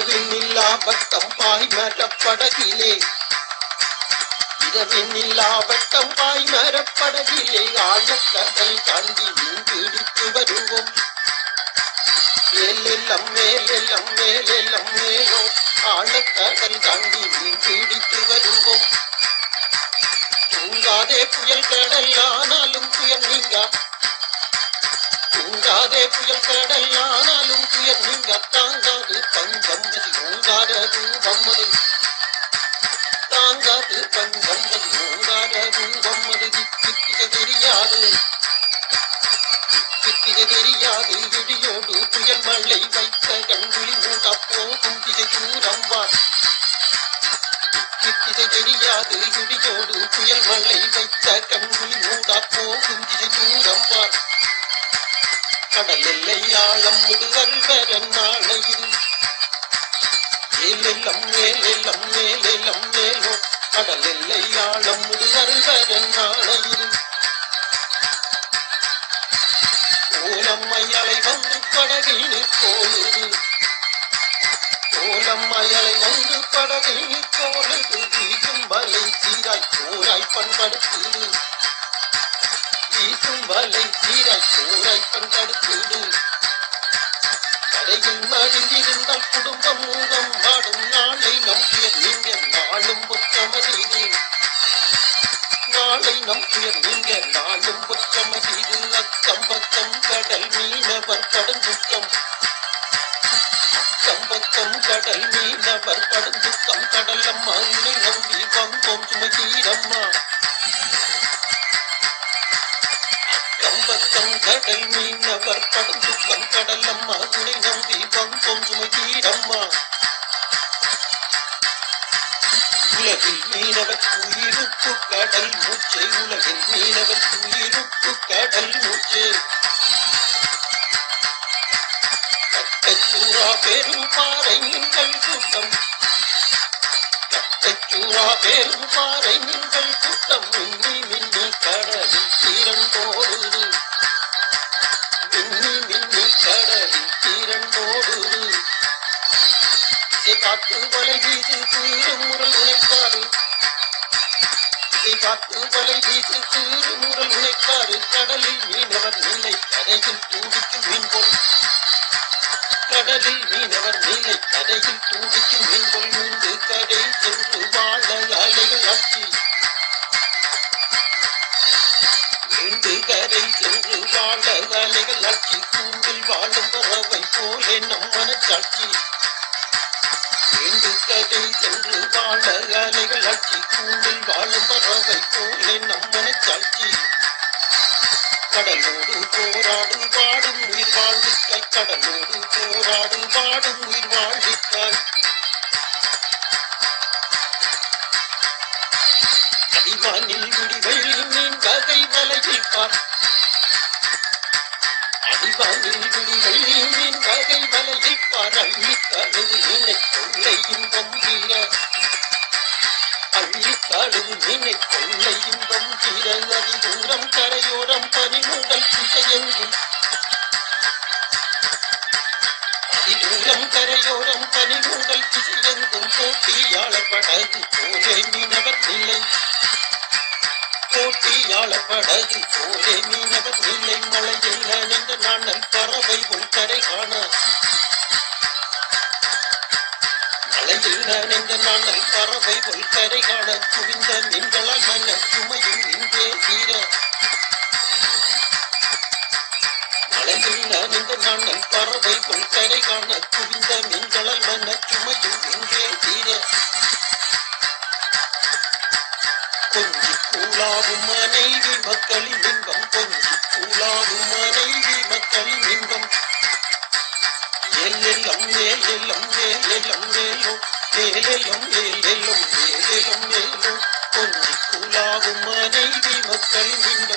இரவினில்லா வட்டம் பாய்மரப்படகிலே இரவினில்லா வட்டம் பாய்மரப்படகிலே ஆழக்கடல் தாண்டி மீன் பிடித்து வருவோம். மேலெல்லாம் மேலெல்லாம் மேலெல்லாம் மேலோ ஆழக்கடல் தாண்டி மீன் பிடித்து வருவோம். தூங்காதே புயல் கடல் ஆனாலும் புயல் நீங்கா தூங்காதே புயல் கடல் ஆனாலும் புயல் நீங்க தாங்காது பஞ்சம்பது ஓங்காரது வம்மது தாங்காது பஞ்சம்பது ஓங்காரது வம்மது தித்திக தெரியாது தித்திக தெரியாது இடியோடு புயல் மழை வைத்த கண்குளி மூடா போகும் திகை தூரம்பார் தித்திக தெரியாது இடியோடு புயல் மழை வைத்த கண்குளி மூடா போகும் திகை தூரம்பார். கடல் எல்லை ஆழம் முடுகல்வரன் நாளையில் மேலெல்லாம் மேலெல்லாம் மேலெல்லாம் மேலோ கடல் எல்லை ஆழம் முடுகல்வரன் நாளையில் ஓலம்மையலை வந்து படகில் நிற்போது ஓலம்மையலை வந்து படகில் நிற்போது வீசும் வலை சீராய் போராய் பண்படுத்து வீசும் வலை சீராய் போராய் பண்படுத்து கரையில் மடிந்திருந்தால் குடும்பம் மூலம் வாடும் நாளை நம்பிய நீங்க நாளும் புத்தமதீது நாளை நம்பிய நீங்க நாளும் புத்தமதீது அக்கம் பக்கம் கடல் மீனவர் கடுந்துக்கம் அக்கம் பக்கம் கடல் மீனவர் கடுந்துக்கம் கடலம்மா உன்னை நம்பி வந்தோம் சுமதீரம்மா கம்பக்கம் கடல் மீனவர் கடுந்துக்கம் கடலம்மா உன்னை நம்பி வந்தோம் சுமதீரம்மா. உலகில் மீனவர் உயிருக்கு கடல் மூச்சே உலகில் மீனவர் உயிருக்கு கடல் மூச்சே கட்டச்சூரா பெரும் பாறை நீங்கள் கூட்டம் கட்டச்சூரா பெரும் பாறை நீங்கள் கூட்டம் மின்னி மின்னி கடலில் தீரண்டோடுது மின்னி மின்னி கடலில் தீரண்டோடுது இதை காத்து வலை வீசி திருமுறல் உழைப்பாரு இதை காத்து வலை வீசி திருமுறல் உழைப்பாரு கடலில் மீனவர் நிலை கரையில் தூடிக்கும் மீன்கொள் கடலில் மீனவர் நிலை கரையில் தூடிக்கும் மீன்கொள் மூன்று கடை சென்று வாழ அலைகள் ஆட்சி மீண்டு கரை சென்று வாழ அலைகள் ஆட்சி கூண்டில் வாழும் பறவை போலே நம் மனச்சாட்சி மீண்டு கரை சென்று வாழ அலைகள் ஆட்சி கூண்டில் வாழும் பறவை போலே நம் மனச்சாட்சி கடலோடு போராடும் பாடும் உயிர் வாழ்விக்காய் கடலோடு போராடும் பாடும் உயிர் வாழ்விக்காய் அடிவானில் விடிவெள்ளி மீன் கதை வலையில் பார் அடிவானில் விடிவெள்ளி மீன் கதை வலையில் பார் அள்ளிக்கழுவு நினை கொள்ளை இன்பம் தீர அள்ளிக்கழுவு நினை கொள்ளை இன்பம் தீர அடி தூரம் கரையோரம் பனிமூடல் திசையெங்கும் அதிதூரம் கரையோரம் பனிமூடல் திசையெங்கும் போட்டியாளர் படகு போலே மீனவர் நிலை போட்டியாளர் படகு போலே மீனவர் நிலை மலையில் நனைந்த நாணல் பறவை உள் கரை காண மலையில் நனைந்த நாணல் பறவை உள் கரை காண குவிந்த மீன்களால் மன சுமையும் இங்கே தீர மலையில் நனைந்த நாணல் பறவை உள் கரை காண குவிந்த மீன்களால் மன சுமையும் இங்கே தீர கொஞ்சி கூழாவும் மனைவி மக்களின் இன்பம் கொஞ்சி கூழாவும் மனைவி மக்களின் இன்பம் ஏலெல்லாம் ஏலெல்லாம் ஏலெல்லாம் ஏலோ ஏலெல்லாம் ஏலெல்லாம் ஏலெல்லாம் ஏலோ கொஞ்சி கூழாவும் மனைவி மக்களின் இன்பம்